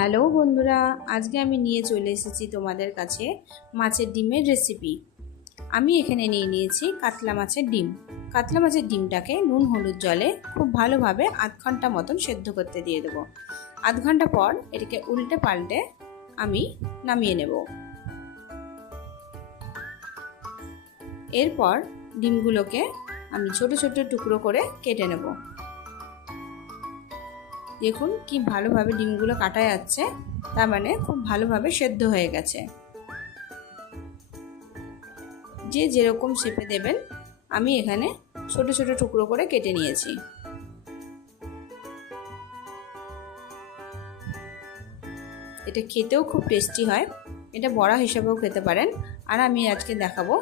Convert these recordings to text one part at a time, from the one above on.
Hello বন্ধুরা, আজকে আমি নিয়ে চলে এসেছি তোমাদের কাছে মাছের ডিমের রেসিপি আমি এখানে নিয়ে নিয়েছি কাতলা মাছের ডিম। কাতলা মাছের ডিমটাকে নুন হলুদ জলে খুব ভালোভাবে আধ ঘণ্টা মতন সেদ্ধ করতে দিয়ে দেবো। আধ ঘণ্টা পর এটাকে উল্টে পাল্টে আমি নামিয়ে নেব। এরপর ডিমগুলোকে আমি ছোট ছোট টুকরো করে কেটে নেব। দেখুন কি ভালোভাবে ডিমগুলো কাটা যাচ্ছে, তার মানে খুব ভালোভাবে সেদ্ধ হয়ে গেছে। যে যেরকম শেপে দেবেন, আমি এখানে ছোট ছোট টুকরো করে কেটে নিয়েছি। এটা খেতেও খুব টেস্টি হয়, এটা বড়া হিসাবেও খেতে পারেন। আর আমি আজকে দেখাবো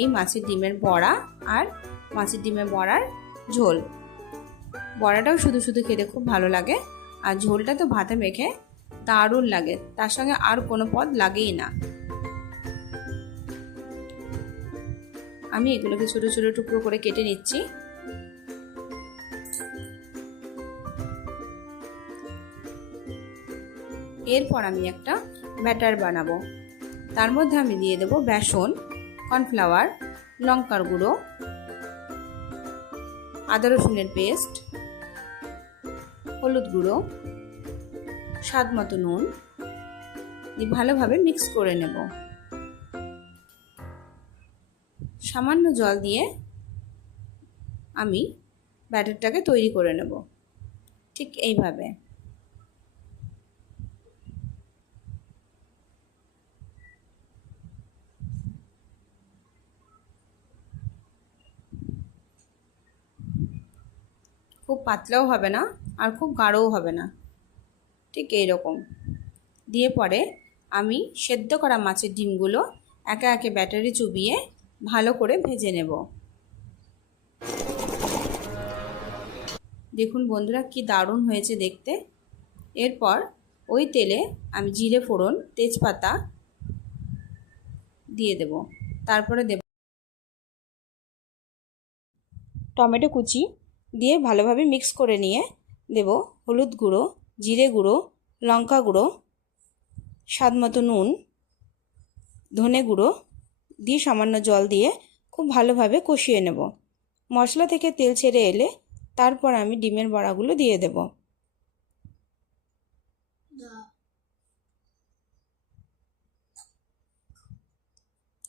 এই মাছের ডিমের বড়া আর মাছের ডিমের বড়ার ঝোল। বড়াটাও শুধু শুধু খেতে খুব ভালো লাগে। আর ঝোলটা তো ভাতে মেখে দারুণ লাগে। তার সঙ্গে আর কোনো পদ লাগেই না। আমি এগুলোকে ছোটো ছোটো টুকরো করে কেটে নিচ্ছি। এরপর আমি একটা ব্যাটার বানাবো। তার মধ্যে আমি দিয়ে দেবো বেসন, কর্নফ্লাওয়ার, লঙ্কার গুঁড়ো, আদা রসুনের পেস্ট হলুদ গুঁড়ো, স্বাদ মতো নুন দিয়ে ভালোভাবে মিক্স করে নেব। সামান্য জল দিয়ে আমি ব্যাটারটাকে তৈরি করে নেব। ঠিক এইভাবে খুব পাতলাও হবে না আর খুব গাঢ়ও হবে না। ঠিক এই রকম দিয়ে পরে আমি সেদ্ধ করা মাছের ডিমগুলো একে একে ব্যাটারি চুবিয়ে ভালো করে ভেজে নেব। দেখুন বন্ধুরা কি দারুণ হয়েছে দেখতে। এরপর ওই তেলে আমি জিরে ফোড়ন, তেজপাতা দিয়ে দেব। তারপরে দেব টমেটো কুচি দিয়ে ভালোভাবে মিক্স করে নিয়ে দেব হলুদ গুঁড়ো, জিরে গুঁড়ো, লঙ্কা গুঁড়ো, স্বাদ মতো নুন, ধনে গুঁড়ো দিয়ে সামান্য জল দিয়ে খুব ভালোভাবে কষিয়ে নেব। মশলা থেকে তেল ছেড়ে এলে তারপর আমি ডিমের বড়াগুলো দিয়ে দেব।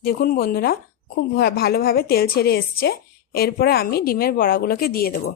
দেখুন বন্ধুরা, খুব ভালোভাবে তেল ছেড়ে এসছে। এরপরে আমি ডিমের বড়াগুলোকে দিয়ে দেবো।